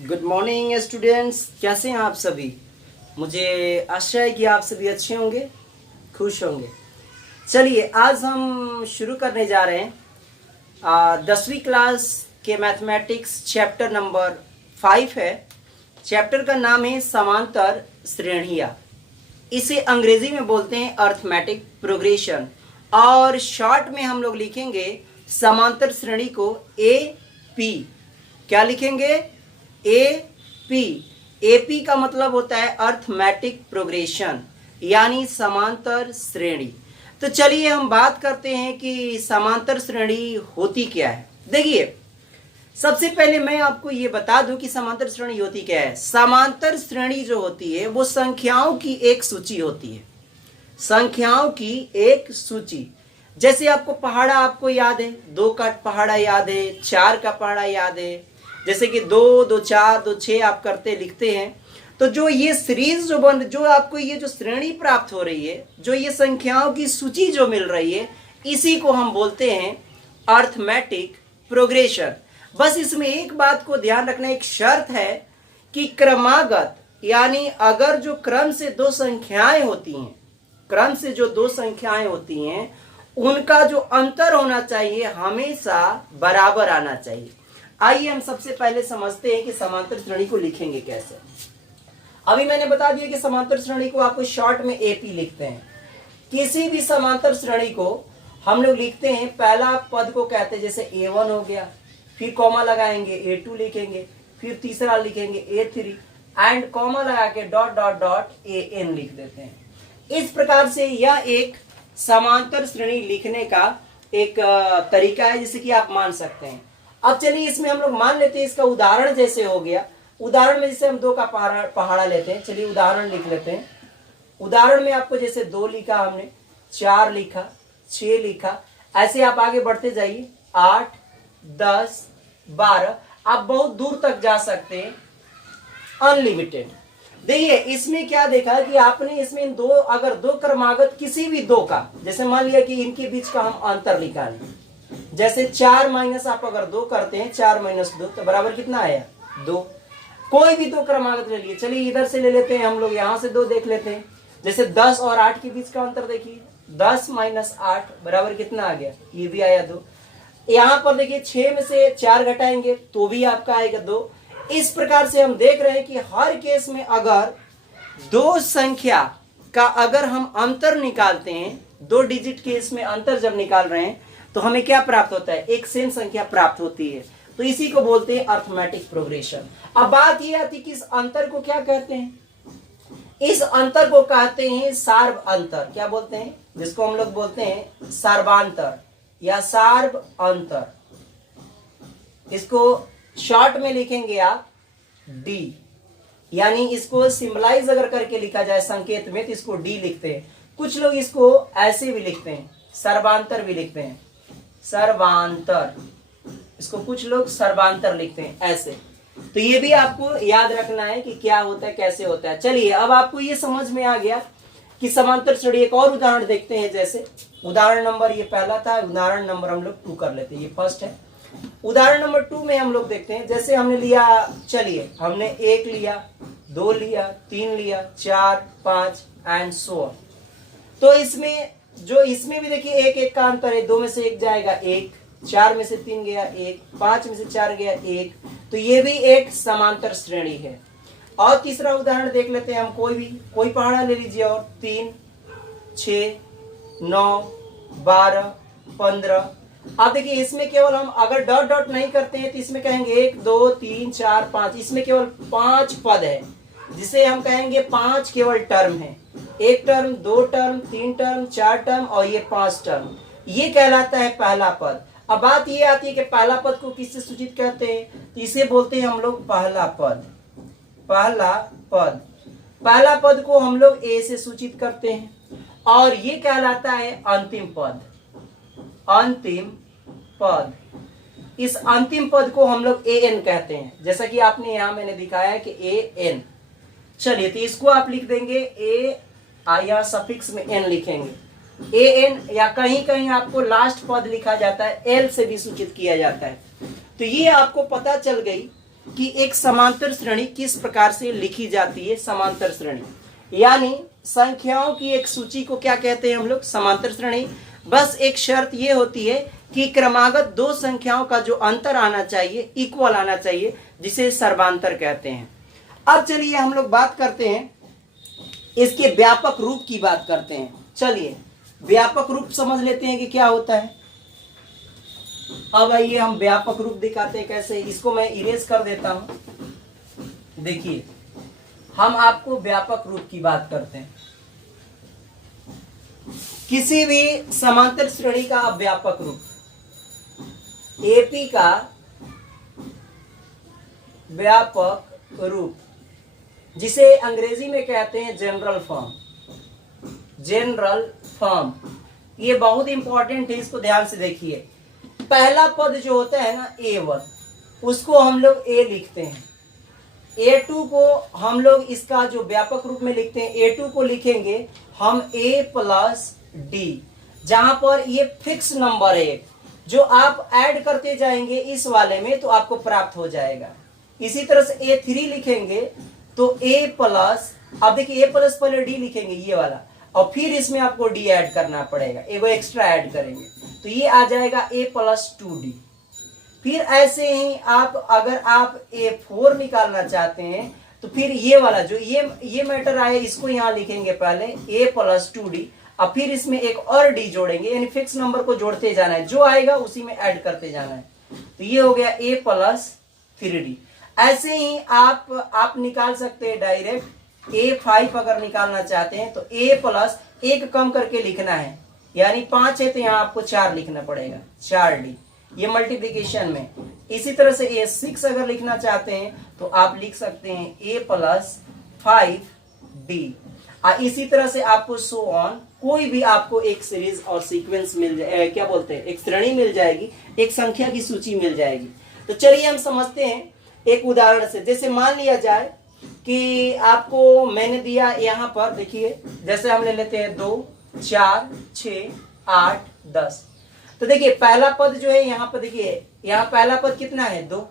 Good morning students, कैसे हैं आप सभी। मुझे आशा है कि आप सभी अच्छे होंगे, खुश होंगे। चलिए आज हम शुरू करने जा रहे हैं 10वीं क्लास के मैथमेटिक्स चैप्टर नंबर 5 है। चैप्टर का नाम है समांतर श्रेणियाँ। इसे अंग्रेजी में बोलते हैं अर्थमेटिक प्रोग्रेशन, और शॉर्ट में हम लोग लिखेंगे समांतर श्रेणी को AP। क्या लिखेंगे? AP। AP का मतलब होता है अर्थमेटिक प्रोग्रेशन, यानी समांतर श्रेणी। तो चलिए हम बात करते हैं कि समांतर श्रेणी होती क्या है। देखिए, सबसे पहले मैं आपको ये बता दूं कि समांतर श्रेणी होती क्या है। समांतर श्रेणी जो होती है वो संख्याओं की एक सूची होती है, संख्याओं की एक सूची। जैसे आपको पहाड़ा आपको याद है, 2 का पहाड़ा याद है, 4 का पहाड़ा याद है। जैसे कि 2, 2, 4, 2, 6 आप करते लिखते हैं। तो जो ये सीरीज जो आपको ये जो श्रेणी प्राप्त हो रही है, जो ये संख्याओं की सूची जो मिल रही है, इसी को हम बोलते हैं अर्थमेटिक प्रोग्रेशन। बस इसमें एक बात को ध्यान रखना, एक शर्त है कि क्रमागत, यानी अगर जो क्रम से दो संख्याएं होती हैं, क्रम से जो दो संख्याएं होती हैं, उनका जो अंतर होना चाहिए हमेशा बराबर आना चाहिए। आइए हम सबसे पहले समझते हैं कि समांतर श्रेणी को लिखेंगे कैसे। अभी मैंने बता दिया कि समांतर श्रेणी को आपको शॉर्ट में AP लिखते हैं। किसी भी समांतर श्रेणी को हम लोग लिखते हैं, पहला पद को कहते हैं, जैसे A1 हो गया, फिर कॉमा लगाएंगे A2 लिखेंगे, फिर तीसरा लिखेंगे A3 एंड कॉमा लगा के डॉट डॉट डॉट AN लिख देते हैं। इस प्रकार से यह एक समांतर श्रेणी लिखने का एक तरीका है, जिसे कि आप मान सकते हैं। अब चलिए इसमें हम लोग मान लेते हैं, इसका उदाहरण जैसे हो गया। उदाहरण में जैसे हम 2 का पहाड़ा लेते हैं। चलिए उदाहरण लिख लेते हैं। उदाहरण में आपको जैसे 2 लिखा हमने, 4 लिखा, 6 लिखा, ऐसे आप आगे बढ़ते जाइए, 8, 10, 12, आप बहुत दूर तक जा सकते हैं, अनलिमिटेड। देखिए इसमें क्या देखा कि आपने इसमें अगर दो क्रमागत किसी भी 2 का, जैसे मान लिया कि इनके बीच का हम अंतर निकालें, जैसे 4 माइनस आप अगर 2 करते हैं, 4 माइनस 2 तो बराबर कितना आया? 2। कोई भी 2 क्रमागत ले लिए। चलिए इधर से ले लेते हैं हम लोग, यहां से 2 देख लेते हैं। जैसे 10 और 8 के बीच का अंतर देखिए, 10 माइनस 8 बराबर कितना आ गया? ये भी आया 2। यहां पर देखिए 6 में से 4 घटाएंगे तो भी आपका आएगा 2। इस प्रकार से हम देख रहे हैं कि हर केस में अगर 2 संख्या का अगर हम अंतर निकालते हैं, 2 डिजिट के इसमें अंतर जब निकाल रहे हैं, तो हमें क्या प्राप्त होता है? एक सेम संख्या प्राप्त होती है। तो इसी को बोलते हैं अर्थमेटिक प्रोग्रेशन। अब बात यह आती है कि इस अंतर को क्या कहते हैं? इस अंतर को कहते हैं सार्व अंतर। क्या बोलते हैं? जिसको हम लोग बोलते हैं सार्वांतर या सार्व अंतर। इसको शॉर्ट में लिखेंगे आप D, यानी इसको सिंबलाइज अगर करके लिखा जाए संकेत में तो इसको D लिखते हैं। कुछ लोग इसको ऐसे भी लिखते हैं, सर्वांतर भी लिखते हैं, सर्वांतर। इसको कुछ लोग सर्वांतर लिखते हैं ऐसे। तो ये भी आपको याद रखना है कि क्या होता है, कैसे होता है। चलिए अब आपको ये समझ में आ गया कि समांतर श्रेणी। एक और उदाहरण देखते हैं। जैसे उदाहरण नंबर, ये पहला था, उदाहरण नंबर हम लोग 2 कर लेते हैं, ये फर्स्ट है। उदाहरण नंबर 2 में हम लोग देखते हैं, जैसे हमने लिया, चलिए हमने 1 लिया, 2 लिया, 3 लिया, 4, 5 एंड सो ऑन। तो इसमें भी देखिए 1 1 का अंतर है। 2 में से 1 जाएगा 1, 4 में से 3 गया 1, 5 में से 4 गया 1। तो ये भी एक समांतर श्रेणी है। और तीसरा उदाहरण देख लेते हैं हम, कोई पहाड़ा ले लीजिए, और 3, 6, 9, 12, 15। अब देखिए इसमें केवल हम अगर डॉट डॉट नहीं करते हैं तो इसमें कहेंगे 1, 2, 3, 4, 5। इसमें केवल 5 पद है, जिसे हम कहेंगे 5 केवल टर्म है। 1 टर्म, 2 टर्म, 3 टर्म, 4 टर्म और ये 5 टर्म। ये कहलाता है पहला पद। अब बात ये आती है कि पहला पद को किससे सूचित करते हैं? तो इसे बोलते हैं हम लोग पहला पद। पहला पद को हम लोग A से सूचित करते हैं, और ये कहलाता है अंतिम पद। अंतिम पद, इस अंतिम पद को हम लोग AN कहते हैं, जैसा कि आपने यहां मैंने दिखाया है कि AN। चलिए तो इसको आप लिख देंगे A, या सफिक्स में N लिखेंगे, AN, या कहीं कहीं आपको लास्ट पद लिखा जाता है L से भी सूचित किया जाता है। तो ये आपको पता चल गई कि एक समांतर श्रेणी किस प्रकार से लिखी जाती है। समांतर श्रेणी यानी संख्याओं की एक सूची को क्या कहते हैं हम लोग, समांतर श्रेणी। बस एक शर्त ये होती है कि क्रमागत दो संख्याओं का जो अंतर आना चाहिए इक्वल आना चाहिए, जिसे सर्वांतर कहते हैं। अब चलिए हम लोग बात करते हैं इसके व्यापक रूप की बात करते हैं। चलिए व्यापक रूप समझ लेते हैं कि क्या होता है। अब आइए हम व्यापक रूप दिखाते हैं कैसे। इसको मैं इरेज कर देता हूं। देखिए हम आपको व्यापक रूप की बात करते हैं। किसी भी समांतर श्रेणी का व्यापक रूप, एपी का व्यापक रूप, जिसे अंग्रेजी में कहते हैं जनरल फॉर्म। जनरल फॉर्म ये बहुत इंपॉर्टेंट है, इसको ध्यान से देखिए। पहला पद जो होता है ना A1, उसको हम लोग A लिखते हैं। A2 को हम लोग इसका जो व्यापक रूप में लिखते हैं, A2 को लिखेंगे हम A प्लस D, जहां पर ये फिक्स नंबर है जो आप ऐड करते जाएंगे इस वाले में तो आपको प्राप्त हो जाएगा। इसी तरह से A3 लिखेंगे तो A प्लस, अब देखिए A प्लस पहले D लिखेंगे ये वाला, और फिर इसमें आपको D ऐड करना पड़ेगा, एगो एक्स्ट्रा ऐड करेंगे तो ये आ जाएगा A प्लस 2D। फिर ऐसे ही आप अगर आप A4 निकालना चाहते हैं तो फिर ये वाला जो ये मैटर आया इसको यहाँ लिखेंगे पहले A प्लस 2D, और फिर इसमें एक और D जोड़ेंगे, यानी फिक्स नंबर को जोड़ते जाना है, जो आएगा उसी में ऐड करते जाना है। तो ये हो गया A प्लस 3D। ऐसे ही आप निकाल सकते हैं डायरेक्ट A5 अगर निकालना चाहते हैं तो A प्लस एक कम करके लिखना है, यानी 5 है तो यहाँ आपको 4 लिखना पड़ेगा, 4D, ये मल्टीप्लीकेशन में। इसी तरह से A6 अगर लिखना चाहते हैं तो आप लिख सकते हैं A प्लस 5D। इसी तरह से आपको सो ऑन, कोई भी आपको एक सीरीज और सीक्वेंस मिल जाए, क्या बोलते हैं, एक श्रेणी मिल जाएगी, एक संख्या की सूची मिल जाएगी। तो चलिए हम समझते हैं एक उदाहरण से। जैसे मान लिया जाए कि आपको मैंने दिया यहाँ पर, देखिए जैसे हम ले लेते हैं 2, 4, 6, 8, 10। तो देखिए पहला पद जो है यहाँ पर, देखिए यहाँ पहला पद कितना है 2।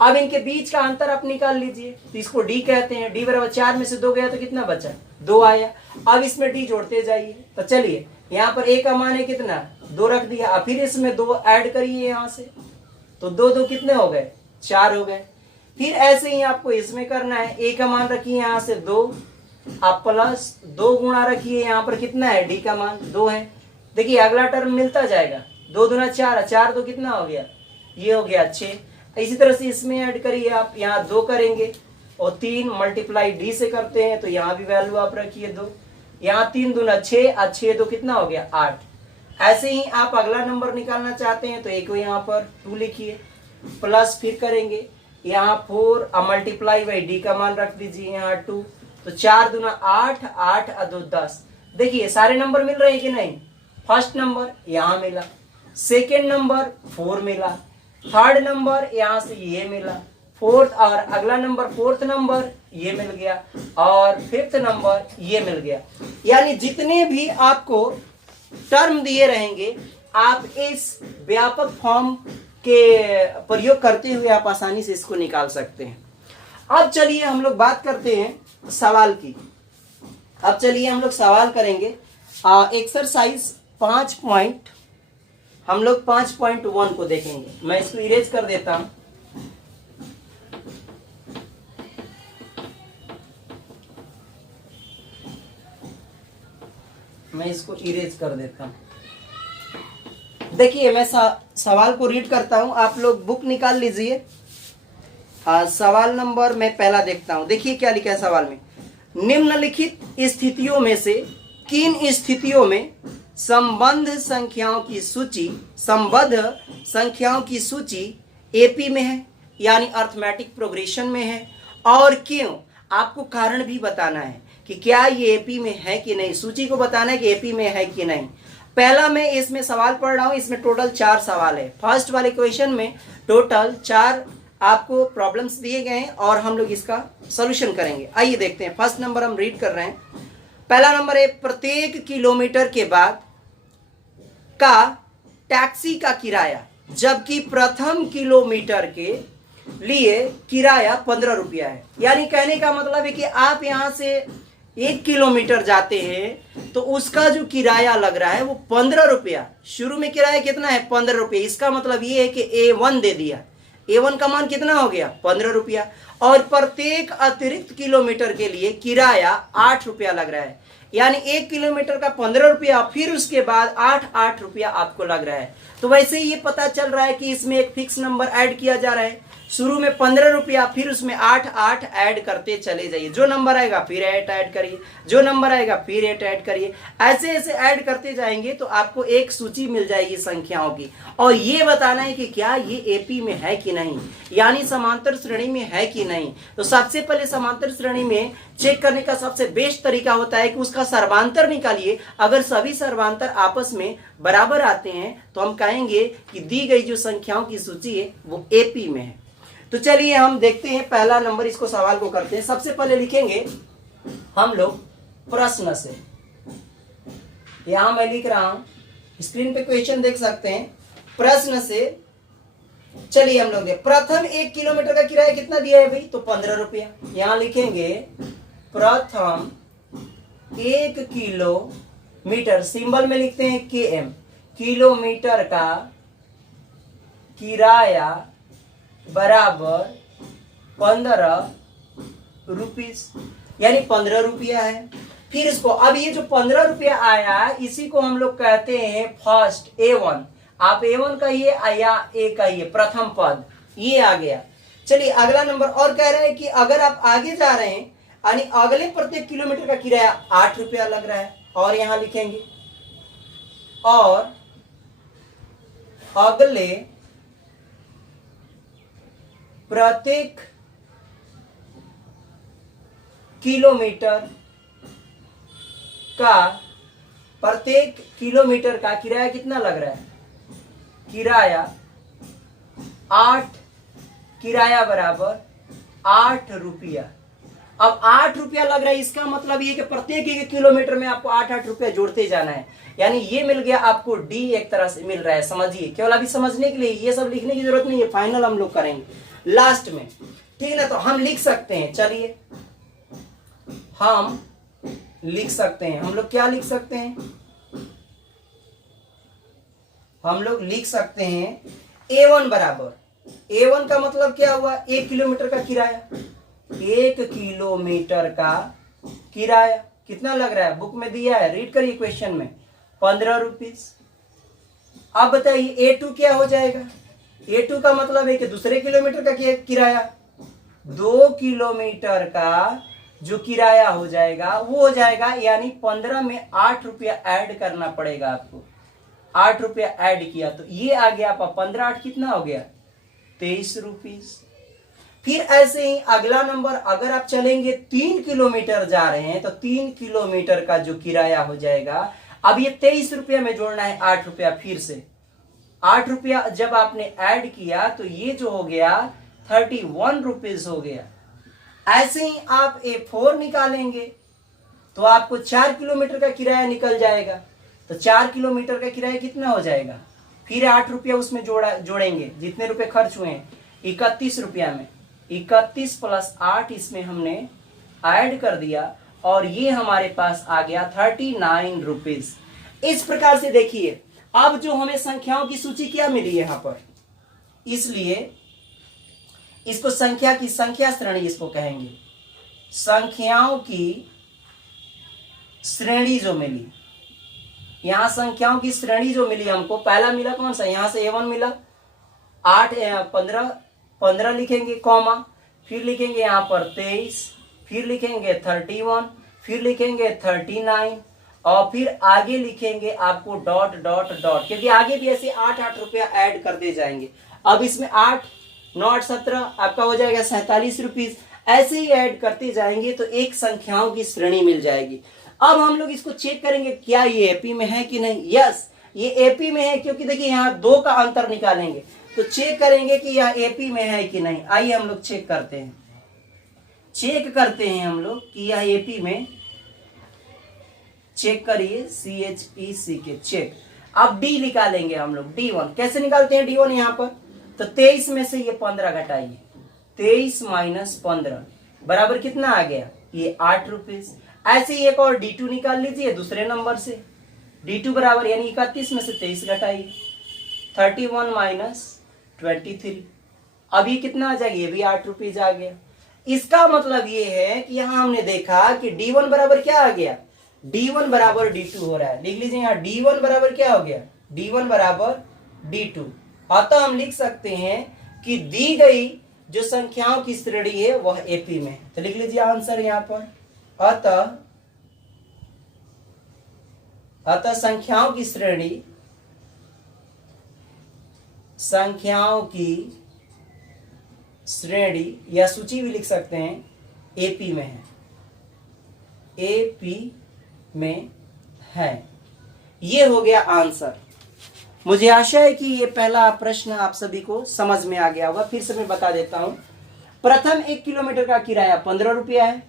अब इनके बीच का अंतर आप निकाल लीजिए, तो इसको D कहते हैं। D बराबर 4 में से 2 गया तो कितना बचा, 2 आया। अब इसमें D जोड़ते जाइए। तो चलिए यहाँ पर A का मान है कितना, 2 रख दिया, अब फिर इसमें 2 ऐड करिए यहाँ से, तो 2 2 कितने हो गए, 4 हो गए। फिर ऐसे ही आपको इसमें करना है, A का मान रखिए यहाँ से 2, आप प्लस 2 गुणा रखिए, यहाँ पर कितना है, D का मान 2 है। देखिए अगला टर्म मिलता जाएगा, 2 दूना 4, 4 तो कितना हो गया, ये हो गया 6। इसी तरह से इसमें ऐड करिए आप, यहाँ 2 करेंगे और 3 मल्टीप्लाई D से करते हैं तो यहाँ भी वैल्यू आप रखिए 2, यहाँ 3 दूना 6 और 6 तो कितना हो गया 8। ऐसे ही आप अगला नंबर निकालना चाहते हैं तो एक को यहाँ पर 2 लिखिए, प्लस फिर करेंगे यहाँ 4 और मल्टीप्लाई बाई D का मान रख दीजिए यहाँ 2, तो 4 दूना 8, 8 और 2 10। देखिए सारे नंबर मिल रहे हैं कि नहीं। फर्स्ट नंबर यहाँ मिला, सेकेंड नंबर 4 मिला, थर्ड नंबर यहाँ से ये मिला, फोर्थ और अगला नंबर फोर्थ नंबर ये मिल गया, और फिफ्थ नंबर ये मिल गया। यानी जितने भी आपको टर्म दिए रहेंगे आप इस व्यापक फॉर्म के प्रयोग करते हुए आप आसानी से इसको निकाल सकते हैं। अब चलिए हम लोग बात करते हैं सवाल की। अब चलिए हम लोग सवाल करेंगे एक्सरसाइज 5.1 को देखेंगे। मैं इसको इरेज कर देता हूं। मैं इसको इरेज कर देता हूं। देखिए मैं सवाल को रीड करता हूं, आप लोग बुक निकाल लीजिए। सवाल नंबर मैं पहला देखता हूं। देखिए क्या लिखा है सवाल में, निम्नलिखित स्थितियों में से किन स्थितियों में संबद्ध संख्याओं की सूची एपी में है, यानी अर्थमेटिक प्रोग्रेशन में है, और क्यों। आपको कारण भी बताना है कि क्या ये एपी में है कि नहीं, सूची को बताना है कि एपी में है कि नहीं। पहला मैं इसमें सवाल पढ़ रहा हूं, इसमें टोटल 4 सवाल है। फर्स्ट वाले क्वेश्चन में टोटल 4 आपको प्रॉब्लम्स दिए गए हैं और हम लोग इसका सॉल्यूशन करेंगे। आइए देखते हैं। फर्स्ट नंबर हम रीड कर रहे हैं। पहला नंबर है, प्रत्येक किलोमीटर के बाद का टैक्सी का किराया, जबकि प्रथम किलोमीटर के लिए किराया 15 रुपया है। यानी कहने का मतलब है कि आप यहाँ से 1 किलोमीटर जाते हैं तो उसका जो किराया लग रहा है वो 15 रुपया। शुरू में किराया कितना है? 15 रुपया। इसका मतलब ये है कि A1 दे दिया, A1 का मान कितना हो गया? 15 रुपया। और प्रत्येक अतिरिक्त किलोमीटर के लिए किराया 8 रुपया लग रहा है। यानी 1 किलोमीटर का 15 रुपया, फिर उसके बाद 8 रुपया आपको लग रहा है। तो वैसे ही ये पता चल रहा है कि इसमें एक फिक्स नंबर ऐड किया जा रहा है। शुरू में 15 रुपया, फिर उसमें 8 ऐड करते चले जाइए। जो नंबर आएगा फिर 8 ऐड करिए, जो नंबर आएगा फिर 8 ऐड करिए। ऐसे ऐसे ऐड करते जाएंगे तो आपको एक सूची मिल जाएगी संख्याओं की। और ये बताना है कि क्या ये एपी में है कि नहीं, यानी समांतर श्रेणी में है कि नहीं। तो सबसे पहले समांतर श्रेणी में चेक करने का सबसे बेस्ट तरीका होता है कि उसका सर्वांतर निकालिए। अगर सभी सर्वांतर आपस में बराबर आते हैं तो हम कहेंगे कि दी गई जो संख्याओं की सूची है वो एपी में है। तो चलिए हम देखते हैं पहला नंबर, इसको सवाल को करते हैं। सबसे पहले लिखेंगे हम लोग प्रश्न से। यहां मैं लिख रहा हूं, स्क्रीन पे क्वेश्चन देख सकते हैं। प्रश्न से चलिए हम लोग प्रथम 1 किलोमीटर का किराया कितना दिया है भाई? तो 15 रुपया। यहां लिखेंगे प्रथम 1 किलोमीटर, सिंबल में लिखते हैं KM, किलोमीटर का किराया बराबर 15 रुपीस, यानी 15 रुपया है। फिर इसको, अब ये जो 15 रुपया आया इसी को हम लोग कहते हैं फर्स्ट A1। आप A1 कहिए या A कहिए, प्रथम पद ये आ गया। चलिए अगला नंबर और कह रहे हैं कि अगर आप आगे जा रहे हैं यानी अगले प्रत्येक किलोमीटर का किराया 8 रुपया लग रहा है। और यहां लिखेंगे और अगले प्रत्येक किलोमीटर का किराया कितना लग रहा है? किराया 8, किराया बराबर 8 रुपया। अब 8 रुपया लग रहा है, इसका मतलब ये कि प्रत्येक 1 किलोमीटर में आपको 8 रुपया जोड़ते जाना है। यानी ये मिल गया आपको डी, एक तरह से मिल रहा है। समझिए, केवल अभी समझने के लिए, ये सब लिखने की जरूरत नहीं है, फाइनल हम लोग करेंगे लास्ट में, ठीक है ना। तो हम लिख सकते हैं, चलिए हम लिख सकते हैं, हम लोग क्या लिख सकते हैं? हम लोग लिख सकते हैं A1 बराबर, A1 का मतलब क्या हुआ? 1 किलोमीटर का किराया। 1 किलोमीटर का किराया कितना लग रहा है? बुक में दिया है, रीड करिए क्वेश्चन में, 15 रुपीस। अब बताइए A2 क्या हो जाएगा? A2 का मतलब है कि दूसरे किलोमीटर का किराया, 2 किलोमीटर का जो किराया हो जाएगा वो हो जाएगा, यानी 15 में 8 रुपया ऐड करना पड़ेगा आपको। 8 रुपया ऐड किया तो ये आ गया आपका 15 8 कितना हो गया? 23 रुपीस। फिर ऐसे ही अगला नंबर, अगर आप चलेंगे 3 किलोमीटर जा रहे हैं तो 3 किलोमीटर का जो किराया हो जाएगा, अब ये 23 रुपया में जोड़ना है 8 रुपया। फिर से 8 रुपया जब आपने ऐड किया तो ये जो हो गया 31 रुपीज हो गया। ऐसे ही आप A4 निकालेंगे तो आपको 4 किलोमीटर का किराया निकल जाएगा। तो 4 किलोमीटर का किराया कितना हो जाएगा? फिर 8 रुपया उसमें जोड़ेंगे, जितने रुपए खर्च हुए हैं 31 रुपया में, 31 प्लस 8 इसमें हमने ऐड कर दिया और ये हमारे पास आ गया 39 रुपीज। इस प्रकार से देखिए, अब जो हमें संख्याओं की सूची क्या मिली यहां पर, इसलिए इसको संख्या श्रेणी इसको कहेंगे। संख्याओं की श्रेणी जो मिली, यहां संख्याओं की श्रेणी जो मिली हमको, पहला मिला कौन सा? यहां से A1 मिला 8 15 लिखेंगे कॉमा, फिर लिखेंगे यहां पर 23, फिर लिखेंगे 31, फिर लिखेंगे 39 और फिर आगे लिखेंगे आपको डॉट डॉट डॉट, क्योंकि आगे भी ऐसे 8 रुपया ऐड करते जाएंगे। अब इसमें 8 9 8 17 आपका हो जाएगा 47 रुपीज। ऐसे ही ऐड करते जाएंगे तो एक संख्याओं की श्रेणी मिल जाएगी। अब हम लोग इसको चेक करेंगे क्या ये एपी में है कि नहीं। यस, ये एपी में है, क्योंकि देखिए यहाँ 2 का अंतर निकालेंगे तो चेक करेंगे कि यह एपी में है कि नहीं। आइए हम लोग चेक करते हैं, चेक करते हैं हम लोग कि यह एपी में, चेक करिए CHECK चेक। अब डी निकालेंगे हम लोग, D1 कैसे निकालते हैं? D1 यहाँ पर तो 23 में से ये 15 घटाइए, 23 माइनस 15 बराबर कितना आ गया? ये 8 रुपीज। ऐसे ही एक और D2 निकाल लीजिए दूसरे नंबर से। D2 बराबर यानी 31 में से 23 घटाइए, 31 माइनस 23। अब ये कितना आ जाएगा? ये भी 8 रुपीज आ गया। इसका मतलब ये है कि यहां हमने देखा कि D1 बराबर क्या आ गया? D1 बराबर D2 हो रहा है। लिख लीजिए यहाँ D1 बराबर क्या हो गया? D1 बराबर D2। अतः हम लिख सकते हैं कि दी गई जो संख्याओं की श्रेणी है वह एपी में। तो लिख लीजिए आंसर यहां पर। अतः संख्याओं की श्रेणी या सूची भी लिख सकते हैं, एपी में है। एपी में है। ये हो गया आंसर। मुझे आशा है कि ये पहला प्रश्न आप सभी को समझ में आ गया होगा। फिर से मैं बता देता हूं। प्रथम 1 किलोमीटर का किराया 15 रुपया है।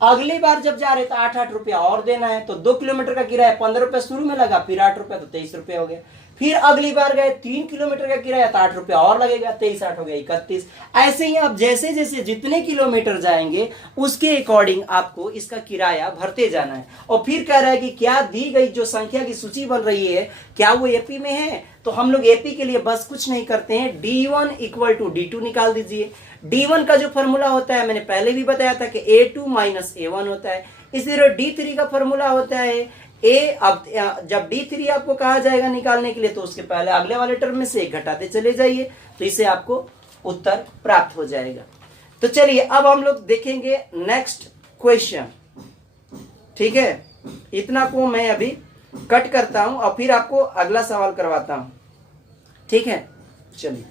अगली बार जब जा रहे तो 8 रुपया और देना है। तो 2 किलोमीटर का किराया 15 रुपया शुरू में लगा, फिर 8 रुपया, तो 23 रुपया हो गया। फिर अगली बार गए 3 किलोमीटर का किराया तो 8 रुपया और लगेगा, 23 8 हो गया 31। ऐसे ही आप जैसे जैसे जितने किलोमीटर जाएंगे उसके अकॉर्डिंग आपको इसका किराया भरते जाना है। और फिर कह रहा है कि क्या दी गई जो संख्या की सूची बन रही है क्या वो एपी में है? तो हम लोग एपी के लिए बस कुछ नहीं करते हैं, D1 इक्वल टू D2 निकाल दीजिए। D1 का जो फॉर्मूला होता है मैंने पहले भी बताया था कि A2 माइनस A1 होता है। इसी तरह D3 का फॉर्मूला होता है अब जब D3 आपको कहा जाएगा निकालने के लिए तो उसके पहले अगले वाले टर्म में से 1 घटाते चले जाइए, तो इससे आपको उत्तर प्राप्त हो जाएगा। तो चलिए अब हम लोग देखेंगे नेक्स्ट क्वेश्चन। ठीक है, इतना को मैं अभी कट करता हूं और फिर आपको अगला सवाल करवाता हूं। ठीक है, चलिए।